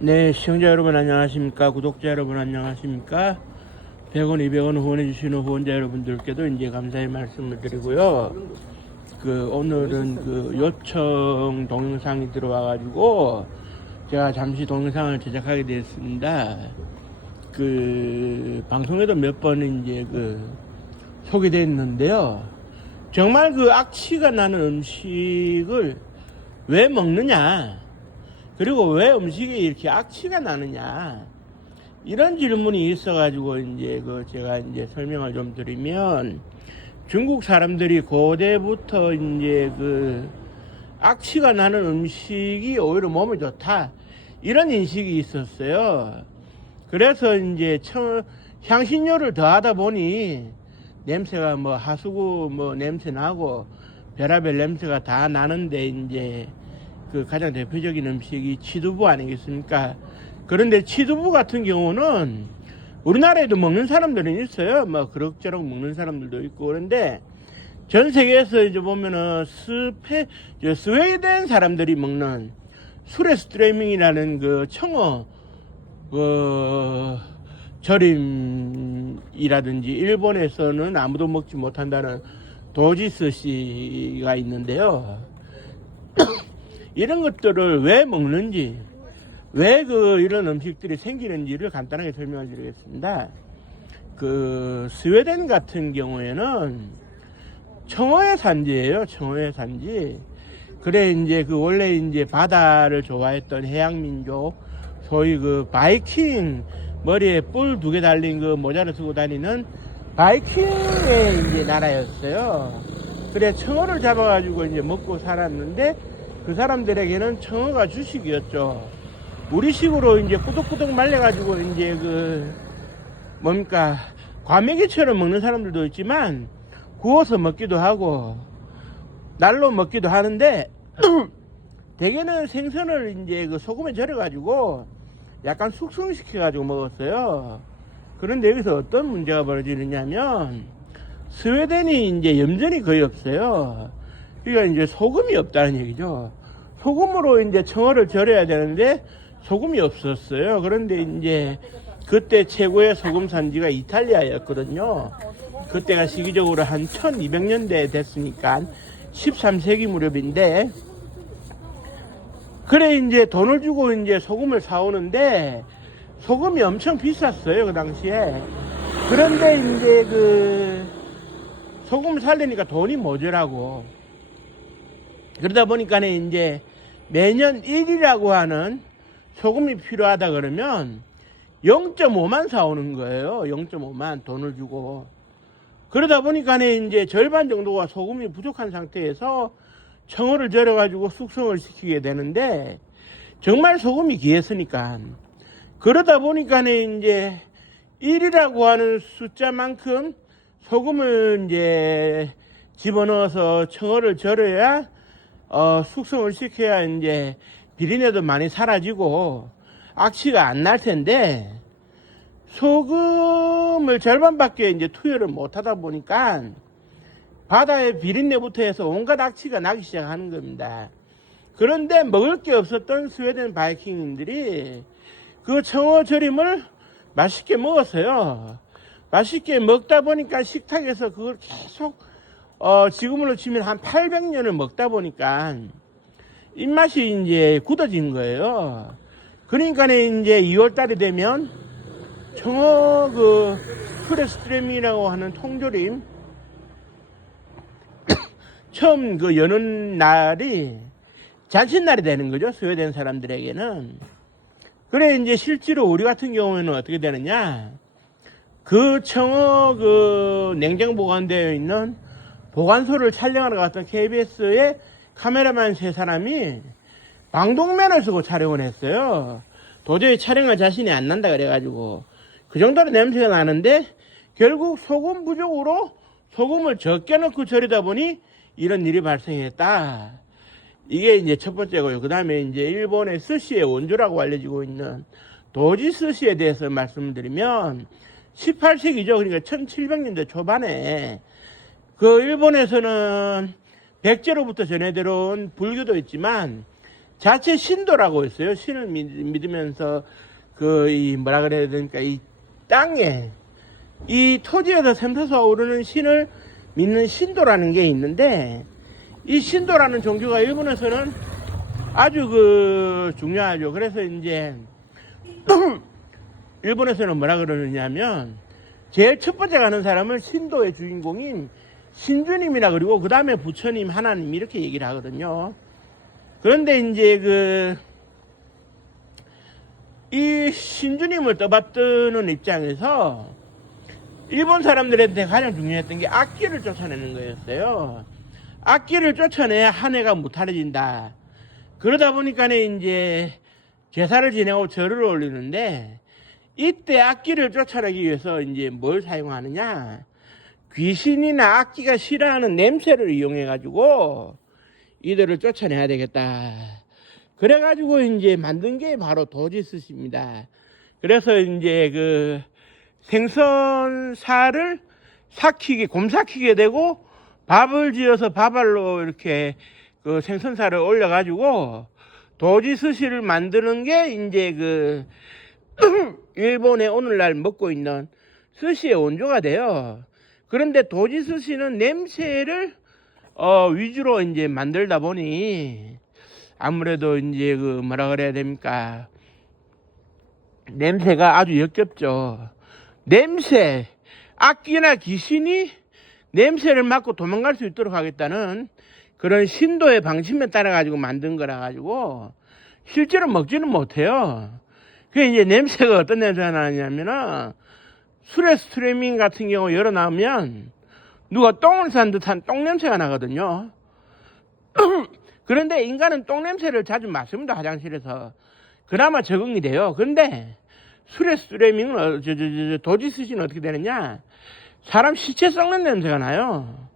네, 시청자 여러분 안녕하십니까? 구독자 여러분 안녕하십니까? 100원, 200원 후원해주시는 후원자 여러분들께도 이제 감사의 말씀을 드리고요. 오늘은 요청 동영상이 들어와가지고 제가 잠시 동영상을 제작하게 되었습니다. 방송에도 몇 번 이제 소개되어 있는데요. 정말 악취가 나는 음식을 왜 먹느냐? 그리고 왜 음식에 이렇게 악취가 나느냐? 이런 질문이 있어가지고 제가 설명을 좀 드리면, 중국 사람들이 고대부터 악취가 나는 음식이 오히려 몸에 좋다, 이런 인식이 있었어요. 그래서 향신료를 더하다 보니 냄새가 하수구 냄새 나고 별의별 냄새가 다 나는데 가장 대표적인 음식이 취두부 아니겠습니까? 그런데 취두부 같은 경우는 우리나라에도 먹는 사람들은 있어요. 그럭저럭 먹는 사람들도 있고. 그런데 전 세계에서 보면은 스웨덴 사람들이 먹는 수레스트레밍이라는 청어 절임이라든지, 일본에서는 아무도 먹지 못한다는 도지스시가 있는데요. 이런 것들을 왜 먹는지, 왜 이런 음식들이 생기는지를 간단하게 설명을 드리겠습니다. 스웨덴 같은 경우에는 청어의 산지예요. 청어의 산지. 그래, 원래 바다를 좋아했던 해양민족, 소위 바이킹, 머리에 뿔 2개 달린 모자를 쓰고 다니는 바이킹의 나라였어요. 그래, 청어를 잡아가지고 먹고 살았는데, 그 사람들에게는 청어가 주식이었죠. 우리식으로 꾸덕꾸덕 말려가지고 과메기처럼 먹는 사람들도 있지만, 구워서 먹기도 하고 날로 먹기도 하는데 대개는 생선을 소금에 절여가지고 약간 숙성시켜가지고 먹었어요. 그런데 여기서 어떤 문제가 벌어지느냐면, 스웨덴이 염전이 거의 없어요. 그러니까 소금이 없다는 얘기죠. 소금으로 청어를 절여야 되는데 소금이 없었어요. 그런데 그때 최고의 소금 산지가 이탈리아였거든요. 그때가 시기적으로 한 1200년대 됐으니까 13세기 무렵인데, 그래 돈을 주고 소금을 사오는데 소금이 엄청 비쌌어요, 그 당시에. 그런데 소금을 살려니까 돈이 모자라고, 그러다 보니까 매년 1이라고 하는 소금이 필요하다 그러면 0.5만 사오는 거예요. 0.5만 돈을 주고. 그러다 보니까 절반 정도가 소금이 부족한 상태에서 청어를 절여가지고 숙성을 시키게 되는데, 정말 소금이 귀했으니까. 그러다 보니까 1이라고 하는 숫자만큼 소금을 집어넣어서 청어를 절여야 숙성을 시켜야 비린내도 많이 사라지고 악취가 안 날 텐데, 소금을 절반밖에 투여를 못 하다 보니까 바다의 비린내부터 해서 온갖 악취가 나기 시작하는 겁니다. 그런데 먹을 게 없었던 스웨덴 바이킹들이 그 청어 절임을 맛있게 먹었어요. 맛있게 먹다 보니까 식탁에서 그걸 계속 지금으로 치면 한 800년을 먹다 보니까 입맛이 굳어진 거예요. 그러니까 2월달이 되면 청어 크레스트렘이라고 하는 통조림 처음 여는 날이 잔칫날이 되는 거죠, 스웨덴 사람들에게는. 그래, 실제로 우리 같은 경우에는 어떻게 되느냐, 청어 냉장 보관되어 있는 보관소를 촬영하러 갔던 KBS의 카메라만 3사람이 방독면을 쓰고 촬영을 했어요. 도저히 촬영할 자신이 안 난다 그래가지고. 그 정도로 냄새가 나는데, 결국 소금 부족으로 소금을 적게 넣고 절이다 보니 이런 일이 발생했다. 이게 첫 번째고요. 그 다음에 일본의 스시의 원조라고 알려지고 있는 도지 스시에 대해서 말씀드리면, 18세기죠. 그러니까 1700년대 초반에 일본에서는 백제로부터 전해 들어온 불교도 있지만 자체 신도라고 했어요. 신을 믿으면서 이 뭐라 그래야 됩니까? 이 땅에 이 토지에서 샘솟아 오르는 신을 믿는 신도라는 게 있는데, 이 신도라는 종교가 일본에서는 아주 중요하죠. 그래서 이제 일본에서는 뭐라 그러느냐면 제일 첫 번째 가는 사람을 신도의 주인공인 신주님이라 그리고 그 다음에 부처님, 하나님 이렇게 얘기를 하거든요. 그런데 이제 이 신주님을 떠받드는 입장에서 일본 사람들한테 가장 중요했던 게 악기를 쫓아내는 거였어요. 악기를 쫓아내야 한 해가 무탈해진다. 그러다 보니까 이제 제사를 지내고 절을 올리는데, 이때 악기를 쫓아내기 위해서 이제 뭘 사용하느냐? 귀신이나 악기가 싫어하는 냄새를 이용해 가지고 이들을 쫓아내야 되겠다. 그래 가지고 이제 만든 게 바로 도지스시입니다. 그래서 이제 생선살을 곰삭히게 되고 밥을 지어서 밥알로 이렇게 생선살을 올려 가지고 도지스시를 만드는 게 이제 일본에 오늘날 먹고 있는 스시의 원조가 돼요. 그런데 도지스시는 냄새를 위주로 이제 만들다 보니 아무래도 이제 뭐라 그래야 됩니까? 냄새가 아주 역겹죠. 냄새, 악기나 귀신이 냄새를 맡고 도망갈 수 있도록 하겠다는 그런 신도의 방침에 따라 가지고 만든 거라 가지고 실제로 먹지는 못해요. 그 이제 냄새가 어떤 냄새가 나냐면은 술에 스트리밍 같은 경우 열어놔면 누가 똥을 싼 듯한 똥 냄새가 나거든요. 그런데 인간은 똥 냄새를 자주 맡습니다, 화장실에서. 그나마 적응이 돼요. 그런데 술에 스트리밍은 도지스시는 어떻게 되느냐? 사람 시체 썩는 냄새가 나요.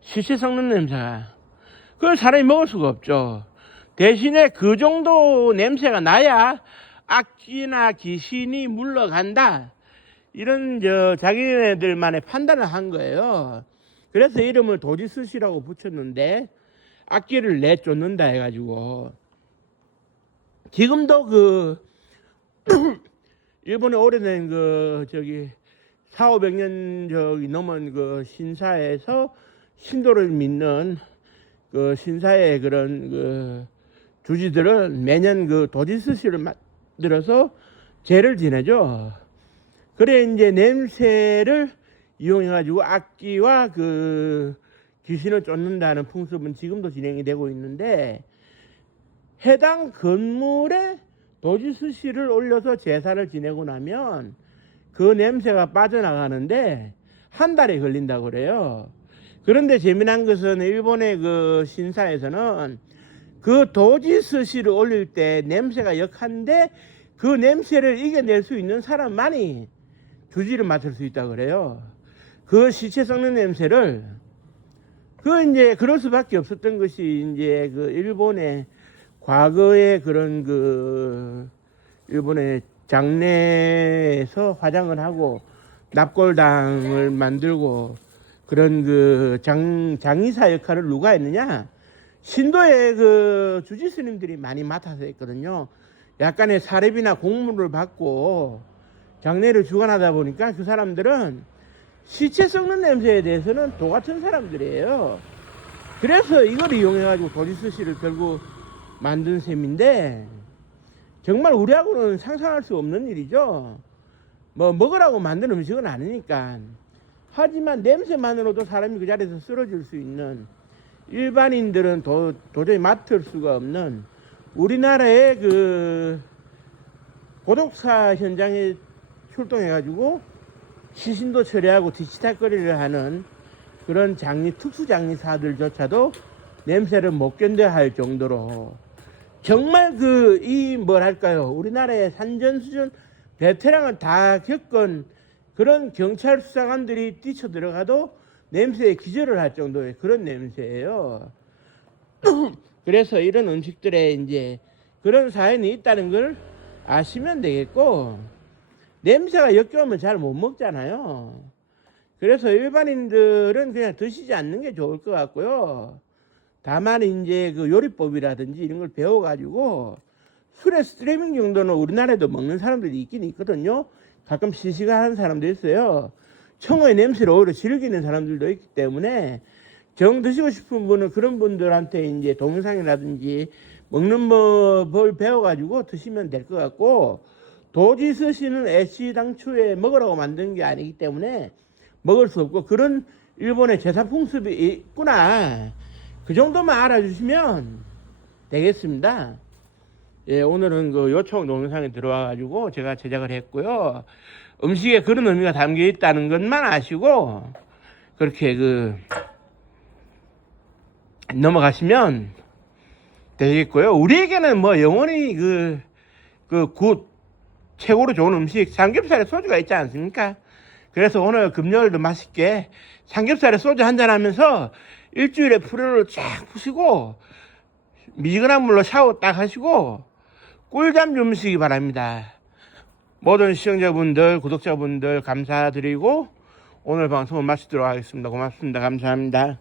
시체 썩는 냄새가. 그걸 사람이 먹을 수가 없죠. 대신에 그 정도 냄새가 나야 악귀나 귀신이 물러간다. 이런 자기네들만의 판단을 한 거예요. 그래서 이름을 도지스시라고 붙였는데, 악기를 내쫓는다 해가지고. 지금도 일본의 오래된 400~500년 넘은 신사에서 신도를 믿는 신사의 그런 주지들은 매년 도지스시를 만들어서 제를 지내죠. 그래 이제 냄새를 이용해가지고 악기와 귀신을 쫓는다는 풍습은 지금도 진행이 되고 있는데, 해당 건물에 도지스시를 올려서 제사를 지내고 나면 그 냄새가 빠져나가는데 한 달이 걸린다고 그래요. 그런데 재미난 것은 일본의 신사에서는 도지스시를 올릴 때 냄새가 역한데 그 냄새를 이겨낼 수 있는 사람만이 주지를 맡을 수 있다고 그래요. 시체 썩는 냄새를 이제 그럴 수밖에 없었던 것이 이제 일본의 과거에 그런 일본의 장례에서 화장을 하고 납골당을 만들고 그런 장의사 역할을 누가 했느냐? 신도의 주지 스님들이 많이 맡아서 했거든요. 약간의 사례비나 공물을 받고 장례를 주관하다 보니까 그 사람들은 시체 썩는 냄새에 대해서는 도 같은 사람들이에요. 그래서 이걸 이용해가지고 도지스시를 결국 만든 셈인데, 정말 우리하고는 상상할 수 없는 일이죠. 먹으라고 만든 음식은 아니니까. 하지만 냄새만으로도 사람이 그 자리에서 쓰러질 수 있는, 일반인들은 도저히 맡을 수가 없는 우리나라의 고독사 현장에 출동해가지고 시신도 처리하고 뒤치다거리를 하는 그런 특수장리사들조차도 냄새를 못 견뎌 할 정도로 정말 뭐랄까요, 우리나라의 산전수전 베테랑을 다 겪은 그런 경찰 수사관들이 뛰쳐 들어가도 냄새에 기절을 할 정도의 그런 냄새예요. 그래서 이런 음식들에 이제 그런 사연이 있다는 걸 아시면 되겠고, 냄새가 역겨우면 잘 못 먹잖아요. 그래서 일반인들은 그냥 드시지 않는 게 좋을 것 같고요. 다만 이제 그 요리법이라든지 이런 걸 배워가지고 술에 스트리밍 정도는 우리나라에도 먹는 사람들이 있긴 있거든요. 가끔 시식하는 사람도 있어요. 청어의 냄새를 오히려 즐기는 사람들도 있기 때문에 정 드시고 싶은 분은 그런 분들한테 이제 동영상이라든지 먹는 법을 배워가지고 드시면 될 것 같고, 도지스 씨는 애시당초에 먹으라고 만든 게 아니기 때문에 먹을 수 없고, 그런 일본의 제사 풍습이 있구나, 그 정도만 알아주시면 되겠습니다. 예, 오늘은 그 요청 동영상에 들어와가지고 제가 제작을 했고요. 음식에 그런 의미가 담겨 있다는 것만 아시고 그렇게 넘어가시면 되겠고요. 우리에게는 뭐 영원히 굿 최고로 좋은 음식 삼겹살에 소주가 있지 않습니까? 그래서 오늘 금요일도 맛있게 삼겹살에 소주 한잔 하면서 일주일에 프로를 쫙 푸시고 미지근한 물로 샤워 딱 하시고 꿀잠 주무시기 바랍니다. 모든 시청자분들, 구독자분들 감사드리고 오늘 방송은 마치도록 하겠습니다. 고맙습니다. 감사합니다.